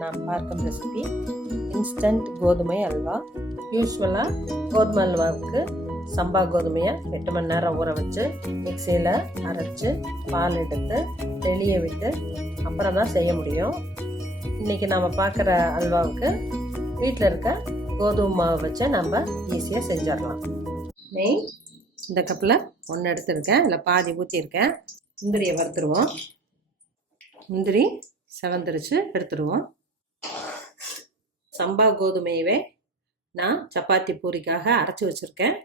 நாம் பார்க்கும் recipe instant கோதுமை அல்வா. யூஸ்வலாக கோதுமை அல்வாவுக்கு சம்பா கோதுமையை 8 மணி நேரம் ஊற வச்சு மிக்சியில் அரைச்சி பால் எடுத்து வெளியே விட்டு அப்புறம் தான் செய்ய முடியும். இன்றைக்கி நாம் பார்க்குற அல்வாவுக்கு வீட்டில் இருக்க கோதுமை மாவு வச்சு நம்ம ஈஸியாக செஞ்சிடலாம். நெய் இந்த கப்பில் 1 எடுத்துருக்கேன், இல்லை பாதி ஊற்றிருக்கேன். முந்திரியை வறுத்துருவோம். முந்திரி செவந்துருச்சு, எடுத்துருவோம். சம்பா கோதுமையவே நான் சப்பாத்தி பூரிக்காக அரைச்சி வச்சுருக்கேன்.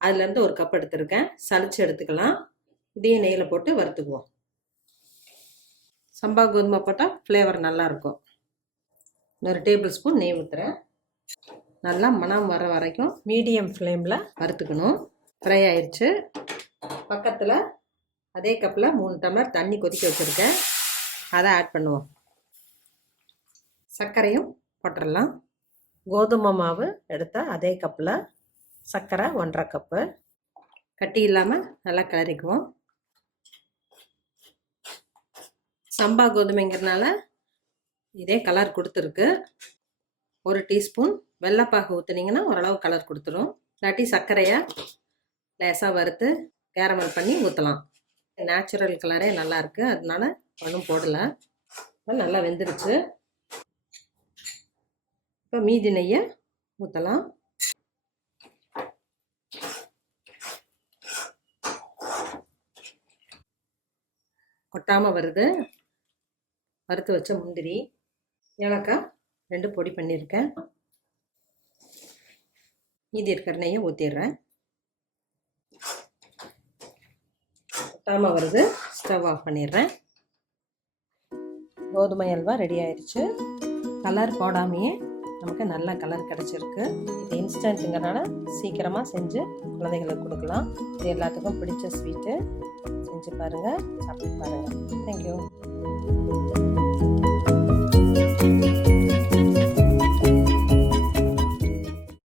அதுலேருந்து 1 கப் எடுத்துருக்கேன். சலிச்சு எடுத்துக்கலாம். இதையும் நெய்யில் போட்டு வறுத்துக்குவோம். சம்பா கோதுமை போட்டால் ஃப்ளேவர் நல்லாயிருக்கும். 1 டேபிள் ஸ்பூன் நெய் ஊற்றுறேன். நல்லா மணம் வர வரைக்கும் மீடியம் ஃப்ளேமில் வறுத்துக்கணும். ஃப்ரை ஆயிடுச்சு. பக்கத்தில் அதே கப்பில் 3 டம்ளர் தண்ணி கொதிக்க வச்சுருக்கேன். அதை ஆட் பண்ணுவோம். சர்க்கரையும் போட்டுடலாம். கோதுமை மாவு எடுத்த அதே கப்பில் சர்க்கரை 1.5 கப்பு. கட்டி இல்லாமல் நல்லா கிளறிக்குவோம். சம்பா கோதுமைங்கிறதுனால இதே கலர் கொடுத்துருக்கு. 1 டீஸ்பூன் வெள்ளைப்பாகு ஊற்றுனீங்கன்னா ஓரளவு கலர் கொடுத்துரும். இல்லாட்டி சர்க்கரையை லேசாக வறுத்து கேரமல் பண்ணி ஊற்றலாம். நேச்சுரல் கலரே நல்லாயிருக்கு, அதனால ஒன்றும் போடலை. நல்லா வெந்துருச்சு. இப்போ மீதி நெய்யை ஊற்றலாம். கொட்டாமல் வருது. வறுத்து வச்ச முந்திரி, ஏலக்காய் 2 பொடி பண்ணியிருக்கேன். மீதி இருக்கிற நெய்யை ஊற்றிடுறேன். கொட்டாமல் வருது. ஸ்டவ் ஆஃப் பண்ணிடுறேன். கோதுமை அல்வா ரெடி ஆயிடுச்சு. கலர் போடாமையே நமக்கு நல்ல கலர் கிடச்சிருக்கு. இது இன்ஸ்டன்ட்டுங்கிறனால சீக்கிரமாக செஞ்சு குழந்தைங்களுக்கு கொடுக்கலாம். இது எல்லாத்துக்கும் பிடிச்ச ஸ்வீட்டு. செஞ்சு பாருங்கள், சாப்பிட்டு பாருங்கள்.